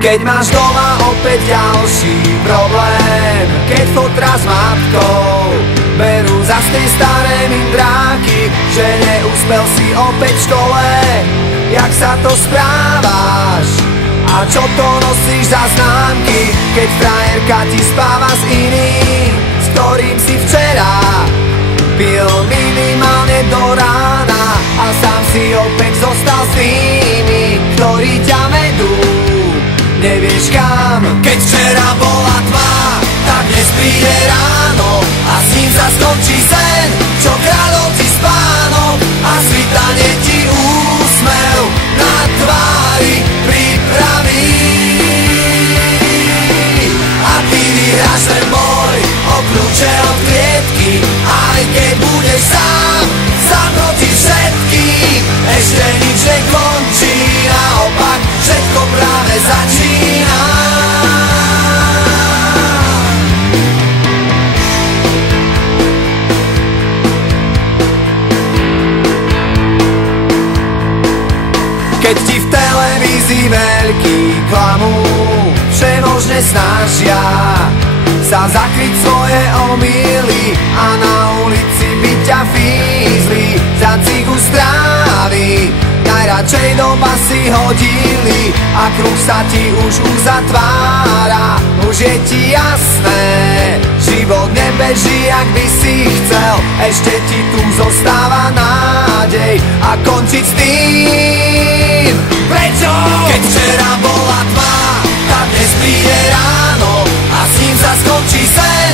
Keď máš doma opäť ďalší problém, keď fotra s matkou berú zas tie staré mindráky, že neúspel si opäť v škole. Jak sa to správaš? A čo to nosíš za známky, keď frajerka ti spáva s iným, s ktorým si včera pil minimálne do rána a sám si opäť zostal s tými, ktorí ťa vedú nevieš kam. Keď včera bola tma, tak dnes príde ráno a s ním sa skončí sen, čo kradol ti spánok a svitanie ti úsmev na tvári pripraví. A ty vyhráš ten boj o kľúče od klietky, aj keď budeš sám proti všetkým. Ešte nič nekončí, naopak všetko práve začína. Keď ti v televízii veľký klamú, všemožne snažia sa zakryť svoje omýly a na ulici by ťa fízli za cigu strávy. Najradšej do basy hodili a kruh sa ti už uzatvára. Už je ti jasné, život nebeží, jak by si chcel. Ešte ti tu zostáva nádej a končiť s tým. Prečo? Keď včera bola tma, tak dnes príde ráno a s ním sa skončí sen,